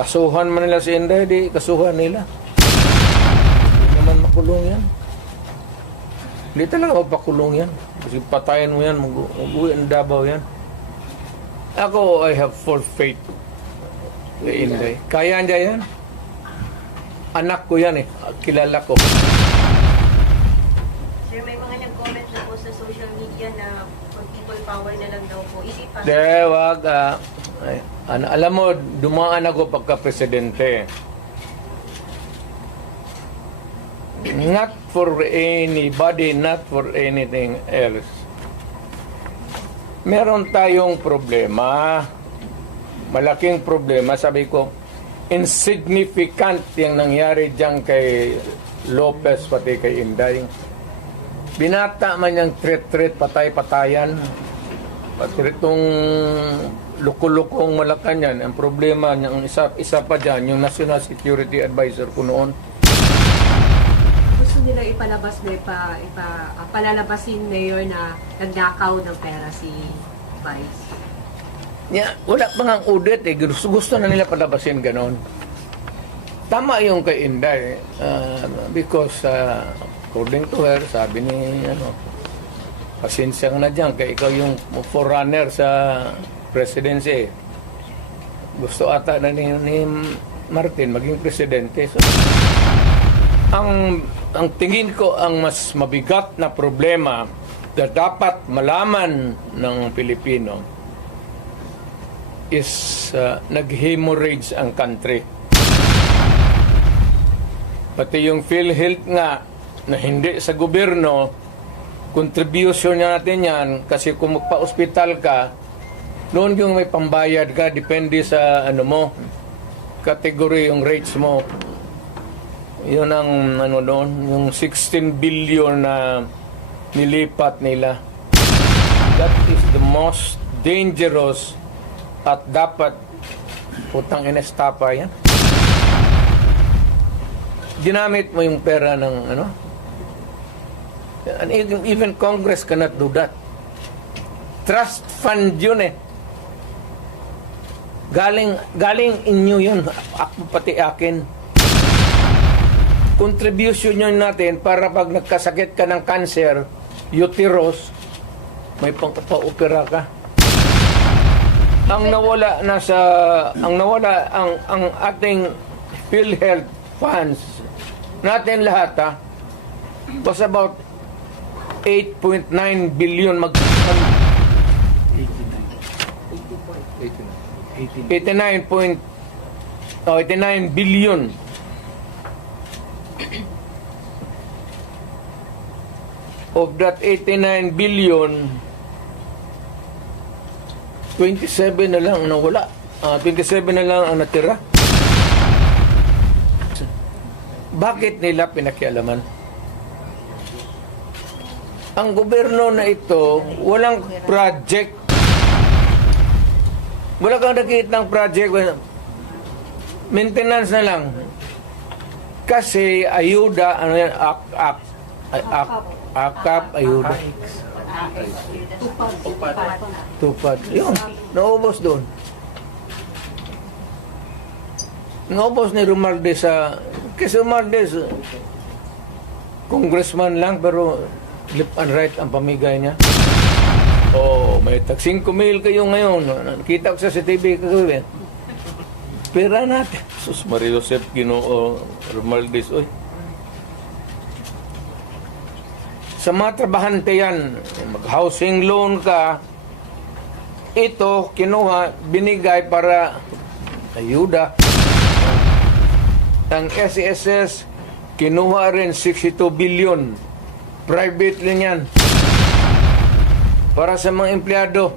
kasuhan man nila si Inday, di kasuhan nila. Hindi naman makulong yan. Hindi talaga mapakulong yan. Kasi patayin mo yan, mag-uwi ang Davao yan. Ako, I have full faith kay Inday. Kaya niya yan. Anak ko yan eh. Kilala ko. Sir, may mga nag-comment na po sa social media na pag people power na lang daw po. Is it possible? De, wag. Alam mo, dumaan ako pagka-presidente. Not for anybody, not for anything else. Meron tayong problema. Malaking problema. Sabi ko, insignificant yung nangyari dyan kay Lopez pati kay Inday. Binata man yung threat, patay-patayan. Pati itong lukulukong Malacanang, ang problema niyang isa pa dyan, yung National Security Advisor ko noon. Gusto nila ipalabas na palalabasin mayor na nagnakaw ng pera si Vice. Wala pa nga audit eh. Gusto na nila palabasin ganon. Tama yung kay Inday. Because according to her, sabi ni pasensya na dyan kaya ikaw yung forerunner sa presidency. Gusto ata na ni Martin maging presidente. So, ang tingin ko ang mas mabigat na problema na dapat malaman ng Pilipino is nag-hemorrhage ang country. Pati yung PhilHealth nga na hindi sa gobyerno, contribution natin yan kasi kung magpa-hospital ka, noon yung may pambayad ka, depende sa category yung rates mo. Yun ang doon, yung 16 billion na nilipat nila. That is the most dangerous at dapat putang inestapa yan. Ginamit mo yung pera ng and even Congress cannot do that. Trust fund yun eh. Galing inyo yun. Ako pati akin. Contribution yun natin para pag nagkasakit ka ng cancer, uterus, may pang-opera ka. Ang nawala ang ating PhilHealth funds natin lahat was about 8.9 billion 89 billion. Of that 89 billion, 27 na lang ang nawala. 27 na lang ang natira. Bakit nila pinakialaman? Ang gobyerno na ito, walang project. Wala kang nakikita ng project. Maintenance na lang. Kasi ayuda, akap, ayuda. Tupad. Yun, naubos doon. Naubos ni Romualdez kasi Romualdez, congressman lang, pero left and right ang pamigay niya. May tag 5,000 kayo ngayon. Nakita ko sa TV kagabi. Pera natin. Sus Maria Joseph, Ginoo, Romualdez, oy. Sa mga trabahante yan, mag-housing loan ka, ito, kinuha, binigay para ayuda. Ang SESS, kinuha rin 62 billion. Private rin yan. Para sa mga empleyado,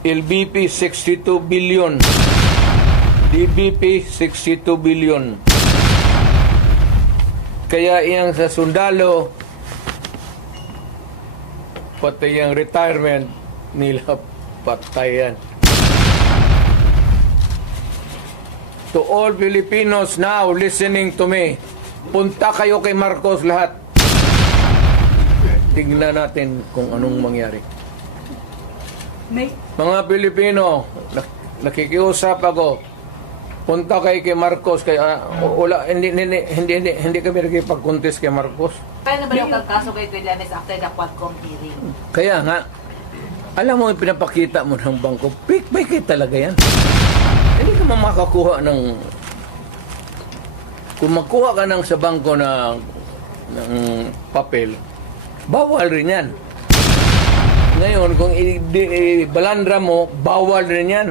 LBP 62 billion. DBP 62 billion. Kaya iyang sa sundalo, pati yung retirement nila patayan. To all Filipinos now listening to me, punta kayo kay Marcos lahat. Tingnan natin kung anong mangyari. Mga Pilipino, nakikiusap ako. Punta kay Marcos kay wala hindi kami nakipag-contest kay Marcos. Kaya na ba yung kaso kay Trillanes after the Quadcom hearing? Kaya nga, alam mo, yung pinapakita mo ng bangko, may talaga yan. Hindi ka makakuha ng... Kung magkuha ka ng sa bangko ng papel, bawal rin yan. Ngayon, kung balandra mo, bawal rin yan.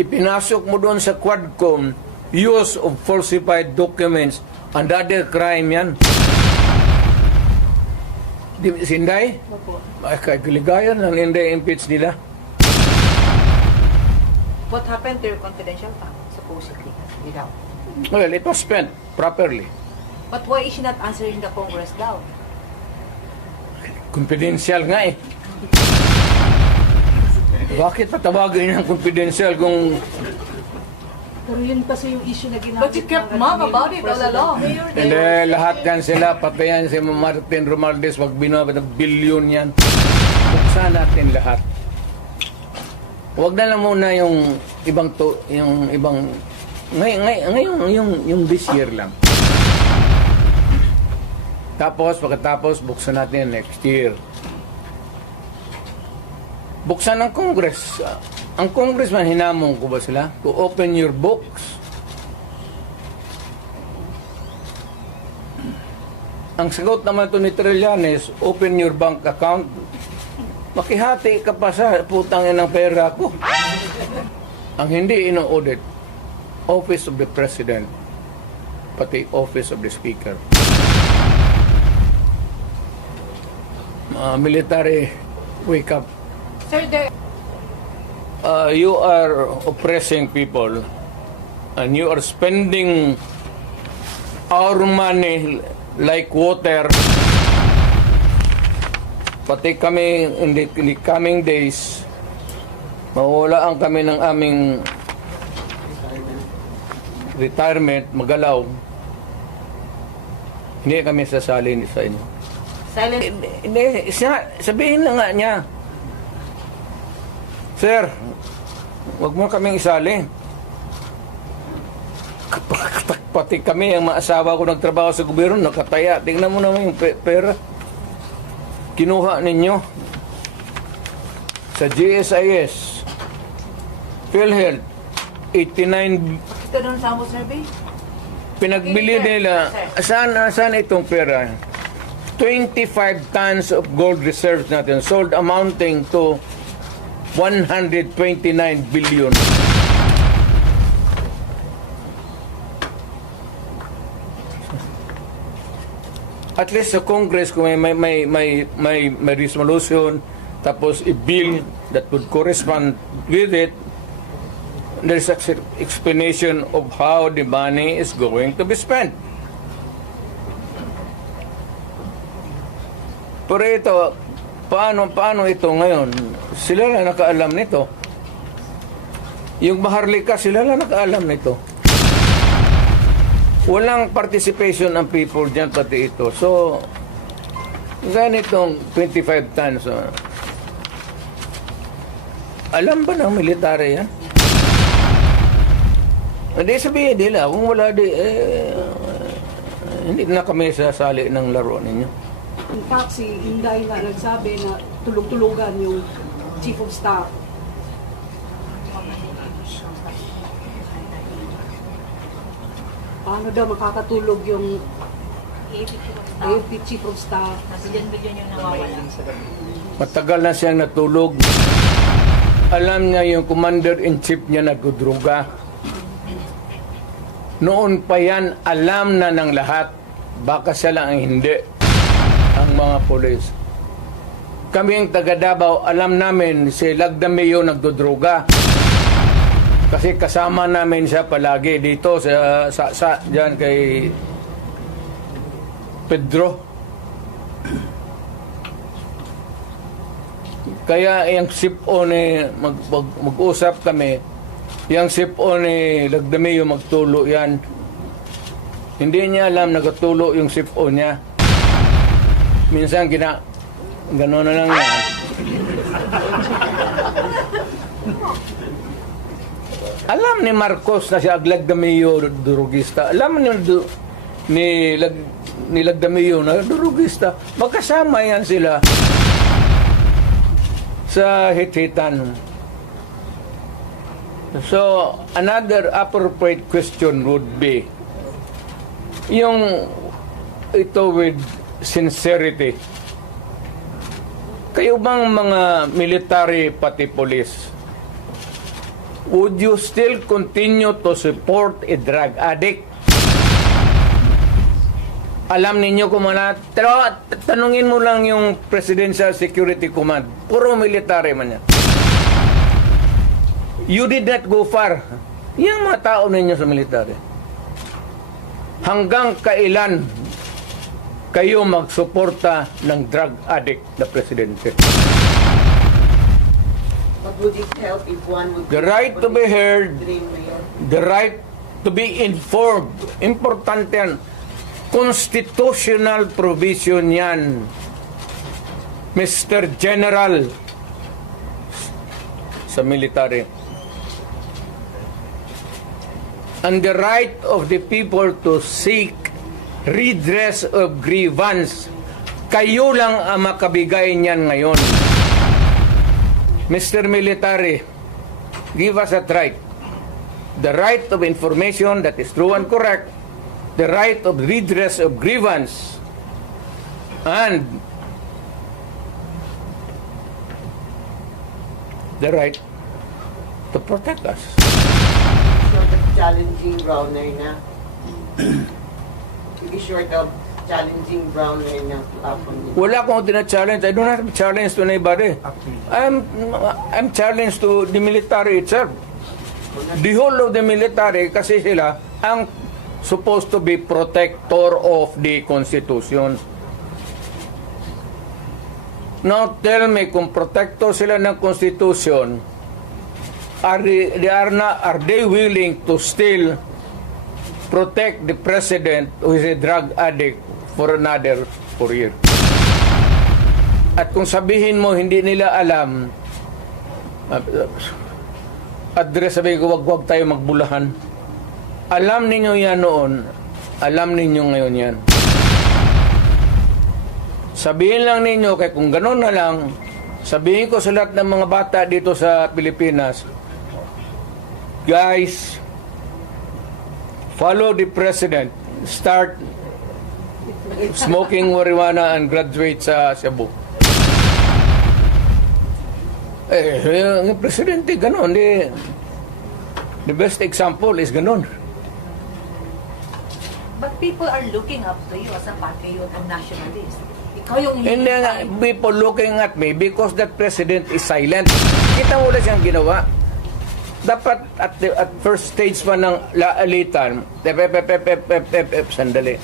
Ipinasok mo doon sa Quadcom, use of falsified documents, another crime yan. Sinday? Opo. Ay, kaligayan lang hindi impeach nila. What happened to your confidential fund, supposedly? Without. Well, it was spent properly. But why is she not answering the Congress daw? Confidential nga eh. Bakit patawagin ng confidential kung... Pero yun kasi yung issue na ginamit. But you kept mum about it all along. Hindi, lahat yan sila, pati yan si Martin Romualdez, wag binabot ng bilyon yan. Buksan natin lahat. Wag na lang muna yung ibang ngayon yung this year lang. Tapos pagkatapos buksan natin next year. Buksan ng Congress. Ang congressman, hinamon ko ba sila? To open your books. Ang sagot naman ito ni Trillanes, open your bank account. Makihati ka pa sa putang ng pera ko. Ang hindi ino-audit, Office of the President, pati Office of the Speaker. Military, wake up. Sir, there... You are oppressing people and you are spending our money like water. Pati kami in the coming days, mawawalaan kami ng aming retirement, magalaw. Hindi kami sasali sa inyo. Silent... Hindi, sabihin na nga niya, Sir, wag mo kaming isali. Pati kami, ang mga asawa ko nagtrabaho sa gobyerno, nakataya. Tingnan mo naman yung pera. Kinuha ninyo sa GSIS, PhilHealth, 89 Ito doon sa Amo Survey? pinagbili nila. Saan itong pera? 25 tons of gold reserves natin sold amounting to 129 billion. At least sa Congress kung may resolution tapos i-bill that would correspond with it, there's an explanation of how the money is going to be spent. Pero ito, paano ito ngayon? Sila lang nakaalam nito. Yung Maharlika, sila lang nakaalam nito. Walang participation ng people dyan, pati ito. So, ganitong 25 tons. Alam ba ng military yan? Hindi sabihin nila, kung wala hindi na kami sasali ng laro ninyo. In fact, si Inday nga nagsabi na tulog-tulugan yung Chief of Staff. Paano daw makakatulog yung AFP Chief of Staff? Bilyon yung nawawala. Matagal na siyang natulog. Alam niya yung commander-in-chief niya nagdudruga. Noon pa yan, alam na ng lahat. Baka siya lang ang hindi. Ang mga polis. Kaming taga Davao, alam namin si Lagdameo nagdudruga. Kasi kasama namin siya palagi dito sa diyan kay Pedro. Kaya yung sip-on mag-usap kami, yung sip-on Lagdameo magtulo yan. Hindi niya alam nagatulo yung sip-on niya. Minsan gano'n na lang yan. Alam ni Marcos na siya Lagdamio durugista. Alam ni Lagdamio na durugista. Magkasama yan sila sa hit-hitan. So, another appropriate question would be, yung ito with sincerity. Kayo bang mga military pati police, would you still continue to support a drug addict? Alam ninyo kung mana, pero tanungin mo lang yung Presidential Security Command. Puro military man yan. You did not go far. Yung mga tao ninyo sa military. Hanggang kailan kayo magsuporta ng drug addict na presidente? But would it help if one would... The right to be heard, Dream Mayor? the right to be informed. Importante yan. Constitutional provision yan. Mr. General sa military. And the right of the people to seek redress of grievance. Kayo lang ang makabigay niyan ngayon. Mr. Military, give us that right. The right of information that is true and correct. The right of redress of grievance. And the right to protect us. Short of challenging Browner na. To be short of challenging Browner na tapon niya. Wala akong tina-challenge. I don't have a challenge to anybody. I'm challenged to the military itself. The whole of the military, kasi sila ang supposed to be protector of the Constitution. Now tell me, kung protector sila ng Constitution, are they willing to still protect the president who is a drug addict for another 4 years? At kung sabihin mo hindi nila alam, address, sabi ko, wag tayo magbulahan. Alam ninyo yan noon, alam ninyo ngayon yan. Sabihin lang ninyo, kaya kung gano'n na lang, sabihin ko sa lahat ng mga bata dito sa Pilipinas, guys, follow the president, start smoking marijuana and graduate sa Cebu. Yung presidente, gano'n. The best example is gano'n. But people are looking up to you as a patriot and nationalist. Ikaw yung And then people looking at me because that president is silent. Kita mo na siyang ginawa. Dapat at first stage pa ng laalitan, sandali.